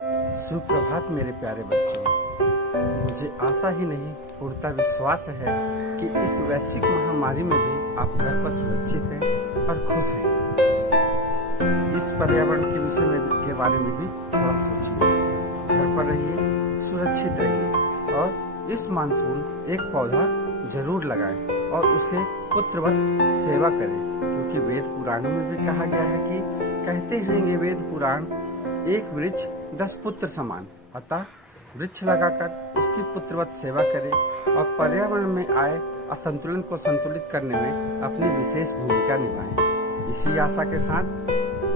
सुप्रभात मेरे प्यारे बच्चों। मुझे आशा ही नहीं पूर्णता विश्वास है कि इस वैश्विक महामारी में भी आप घर पर सुरक्षित हैं और खुश हैं। इस पर्यावरण के विषय में के बारे में भी थोड़ा सोचिए। घर पर रहिए, सुरक्षित रहिए और इस मानसून एक पौधा जरूर लगाएं और उसे पुत्रवत सेवा करें, क्योंकि वेद पुराणों में भी कहा गया है कि कहते हैं ये वेद पुराण, एक वृक्ष 10 पुत्र समान। अतः वृक्ष लगाकर उसकी पुत्रवत सेवा करें और पर्यावरण में आए असंतुलन को संतुलित करने में अपनी विशेष भूमिका निभाएं। इसी आशा के साथ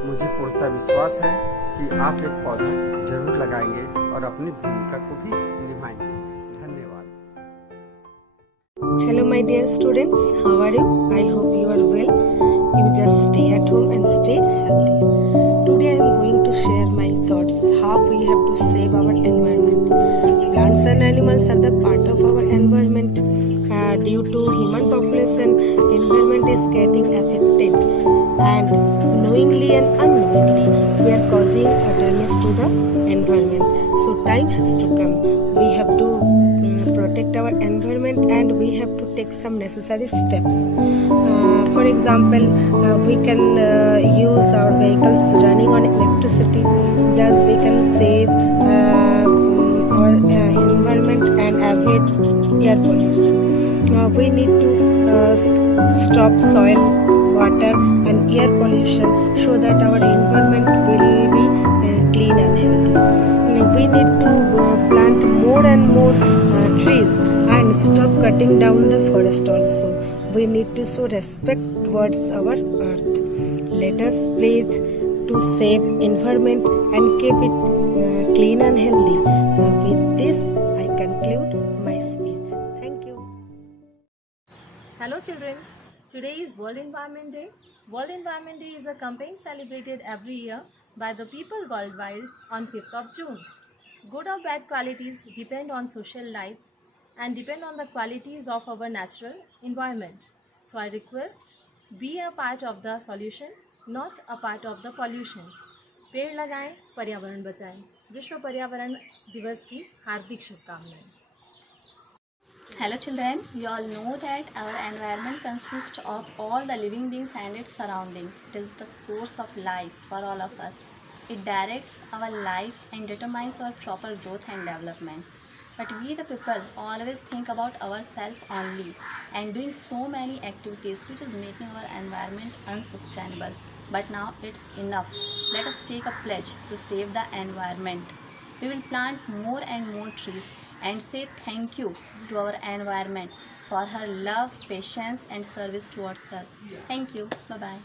मुझे पूर्णतः विश्वास है कि आप एक पौधा जरूर लगाएंगे और अपनी भूमिका को भी निभाएंगे। धन्यवाद। Hello my dear students, how are you? I hope you are well. You just stay at home and stay healthy. Today I am going to share my thoughts how we have to save our environment. Plants and animals are the part of our environment. Due to human population, environment is getting affected, and knowingly and unknowingly we are causing a damage to the environment. So time has to come. We have to protect our environment and we have to take some necessary steps. For example, we can use our vehicles running on electricity. Thus we can save our environment and avoid air pollution. We need to stop soil, water and air pollution so that our environment will be clean and healthy. We need to plant more and more trees and stop cutting down the forest also. We need to show respect towards our earth. Let us pledge to save environment and keep it clean and healthy. With this, I conclude my speech. Thank you. Hello children, today is World Environment Day. World Environment Day is a campaign celebrated every year by the people worldwide on 5th of June. Good or bad qualities depend on social life and depend on the qualities of our natural environment. So I request, be a part of the solution, not a part of the pollution. पेड़ लगाएं, पर्यावरण बचाएं। विश्व पर्यावरण दिवस की हार्दिक शुभकामनाएं। Hello children, you all know that our environment consists of all the living beings and its surroundings. It is the source of life for all of us. It directs our life and determines our proper growth and development. But we the people always think about ourselves only and doing so many activities which is making our environment unsustainable. But now it's enough. Let us take a pledge to save the environment. We will plant more and more trees and say thank you to our environment for her love, patience and service towards us. Thank you. Bye-bye.